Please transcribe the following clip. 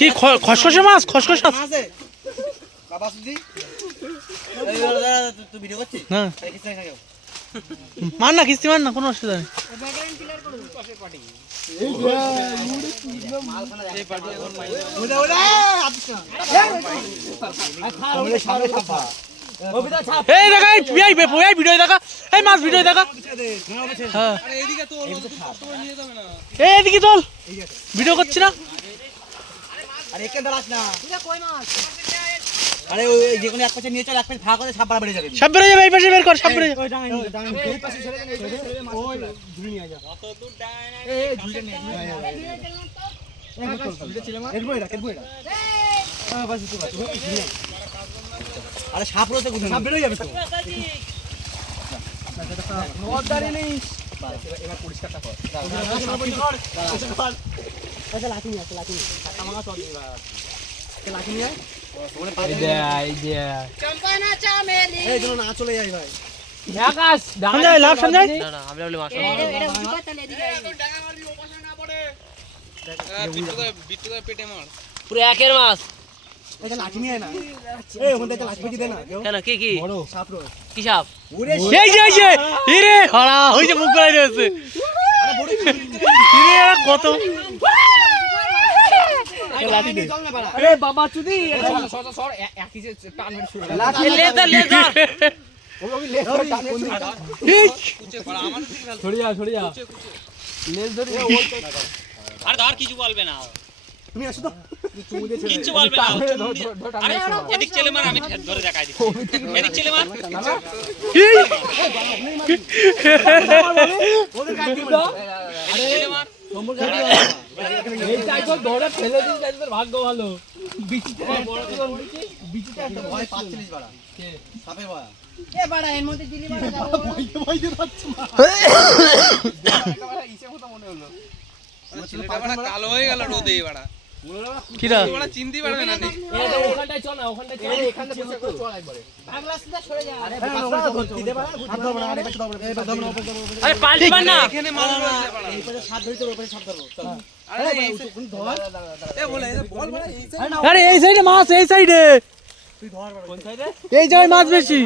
কি খসখসে মাছ? খসখসে মাছ মার না, কিস্তি মার না, কোনো অসুবিধা নেই। এই দেখা, এই ভিডিও দেখা, এই মাছ ভিডিও দেখা। এইদিকে চল, ভিডিও করছি না। আরে ওই যে কোনো এক পাশে নিয়ে চল, এক পাশে ফাঁকা করে সাপ বেড়ে যাবে। সাপ বেড়ে যাবে, এই পাশে বের কর, সাপ বেড়ে যাবে। এই পাশে ছেড়ে দে, ওই ধুই নিয়ে যা। কত দূর ডায় না, এই ধুইটা নিয়ে আরে সাপ রয়েছে, সাপ বেড়ে যাবে তো। এবার পরিষ্কারটা কর। লাঠি নিয়ে আসে, লাঠি নিয়ে না চলে যাই ভাই। সঞ্জয় লাভ, সঞ্জয় পুরো একের মাছ। লাঠি নিয়ে না, এই ওখান থেকে লাঠি পেটি দে না। কেন কি কি বড় সাপ রয়েছে। কি সাপ? এই যে, এই যে, ইরে হড়া হইছে, মুখ করাই দিয়েছে। ইরে কত লাঠি দে। আরে বাবা চুদি, সর একই যে টান মেরে শুরু। লাঠি লেজার লেজার। ওই লেজার টান কোন কুচে পড়া আমাদের ঠিক ফেল। ছড়িয়া ছড়িয়া লেজ ধরে। আরে ধর, কিছু বলবে না, তুমি আসো তো, চুমু দিয়ে ছেড়ে কিছু বলবে না। আরে এদিক চলে মার, আমি ধরে দেখাই দিই। এদিক চলে মার। ওদের গায়ে দিও না। আরে চলে মার। এই টাইপ ধরে ফেলে দিন, তাদের ভাগ্য ভালো। বিচিতে বড় বিচিতে একটা ভয় পাচ্ছিলিস বাড়া। কে? সাপের ভয়। এ বাড়া এর মধ্যে দিলি বাড়া যাও। ভয়তে পাচ্ছ না। ইসে মতো মনে হলো। ছেলেটা বাড়া কালো হয়ে গেল রোদে বাড়া। কিরা বাড়া চিনতেই পারবে না নি। এটা ওখানটায় চল না, ওখানটায় চল। এখানে বসে করে চল একবারে। পাগলা সুদা সরে যা। আরে বাবা ধরতি দে বাড়া, হাত ধরব না, আরে পাশে ধরব। এই ধরব না, আরে পাল্টি মার না। এখানে মাল রয়েছে বাড়া। এই পাশে সাপ ধরতে, ওই পাশে সাপ ধরব। চল। আরে এই ধর। এ বলে, বল বাড়া এই সাইড। আরে এই সাইডে মাছ, এই সাইডে। তুই ধর বাড়া। কোন সাইডে? এই জায়গায় মাছ বেশি।